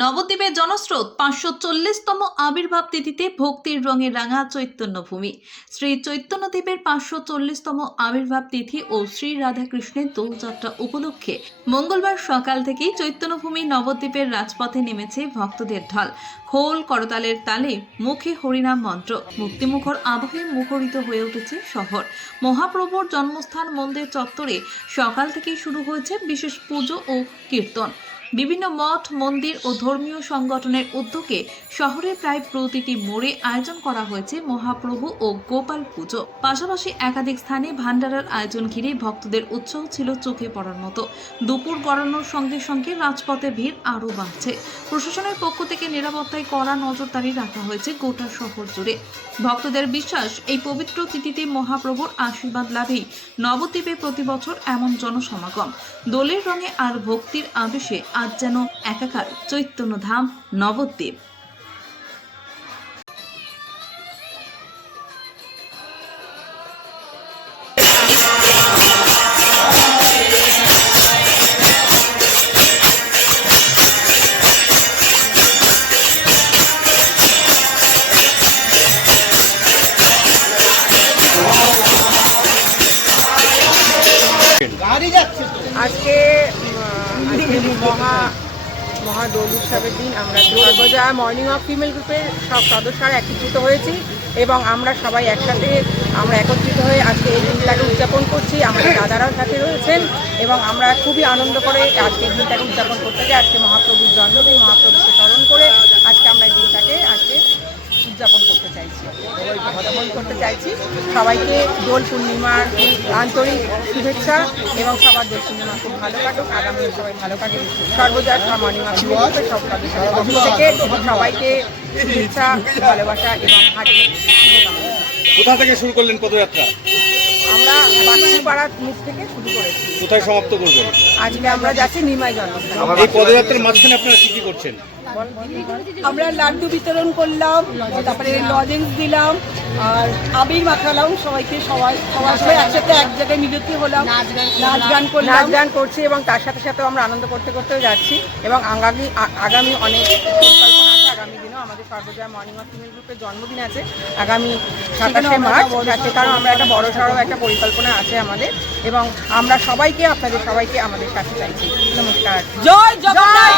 নবদ্বীপে জনস্রোত ৫৪০তম আবির্ভাব তিথিতে ভক্তির রঙে রাঙা চৈতন্যভূমি। শ্রী চৈতন্যদেবের ৫৪০তম আবির্ভাব তিথি ও শ্রী রাধাকৃষ্ণের দোলযাত্রা উপলক্ষে মঙ্গলবার সকাল থেকেই চৈতন্যভূমি নবদ্বীপের রাজপথে নেমেছে ভক্তদের ঢল। খোল করতালের তালে, মুখে হরিনাম মন্ত্র, মুক্তিমুখর আবহে মুখরিত হয়ে উঠেছে শহর। মহাপ্রভুর জন্মস্থান মন্দির চত্বরে সকাল থেকেই শুরু হয়েছে বিশেষ পুজো ও কীর্তন। বিভিন্ন মঠ, মন্দির ও ধর্মীয় সংগঠনের উদ্যোগে শহরের প্রায় প্রতিটি মোড়ে আয়োজন করা হয়েছে মহাপ্রভু ও গোপাল পুজো। পাশাপাশি একাধিক স্থানে ভান্ডারার আয়োজন ঘিরে ভক্তদের উৎসাহ ছিল চোখে পড়ার মতো। দুপুর গড়ানোর সঙ্গে সঙ্গে রাজপথে ভিড় আরও বাড়ছে। প্রশাসনের পক্ষ থেকে নিরাপত্তায় কড়া নজরদারি রাখা হয়েছে গোটা শহর জুড়ে। ভক্তদের বিশ্বাস, এই পবিত্র তিথিতে মহাপ্রভুর আশীর্বাদ লাভেই নবদ্বীপে প্রতি বছর এমন জনসমাগম। দোলের রঙে আর ভক্তির আবেশে আজ যেন একাকার চৈতন্যধাম নবদ্বীপ। আজকে মহাদোল উৎসবের দিন আমরা দুর্গাপূজা মর্নিং ওয়াক ফিমেল গ্রুপের সব সদস্যরা একত্রিত হয়েছি এবং আমরা সবাই একসাথে একত্রিত হয়ে আজকে এই দিনটাকে উদযাপন করছি। আমাদের দাদারাও সাথে রয়েছেন এবং আমরা খুবই আনন্দ করে আজকে এই দিনটাকে উদযাপন করতে চাই। আজকে মহাপ্রভুর জন্মদিন, মহাপ্রভুকে স্মরণ করে আজকে আমরা এই দিনটাকে উদযাপন করতে চাইছি। সবাইকে দোল পূর্ণিমার আন্তরিক শুভেচ্ছা এবং সবার দোল পূর্ণিমা খুব ভালো কাটুক, আগামী সবাই ভালো কাটে। সর্বজয়া মর্নিং ওয়াক সব সদস্যদের পক্ষ থেকে সবাইকে শুভেচ্ছা, ভালোবাসা এবং হার্টের শুভকামনা। কোথা থেকে শুরু করলেন পদযাত্রা? আমরা বাচ্চিপাড়ার মুখ থেকে শুরু করেছি। কোথায় সমাপ্ত করবেন? আজকে আমরা যাচ্ছি নিমাই জন্মস্থান। এই পদযাত্রার মাঝখানে আপনারা কি কি করছেন? আমরা লাড্ডু বিতরণ করলাম, তারপরে লজেন্স দিলাম আর আবির মাখালাম সবাইকে। সবাই একসাথে এক জায়গায় মিলিত হলাম, নাচ গান করছি এবং তার সাথে সাথেও আমরা আনন্দ করতেও যাচ্ছি এবং আগামী অনেক পরিকল্পনা আছে। আগামী দিনেও আমাদের সর্বজয়া মর্নিং ওয়াক ফিমেল গ্রুপের জন্মদিন আছে আগামী 27শে মার্চ। সেখানেও আমরা একটা বড় সড়ো একটা পরিকল্পনা আছে আমাদের এবং আমরা আপনাদের সবাইকে আমাদের সাথে চাইছি। নমস্কার। জয় জগন্নাথ।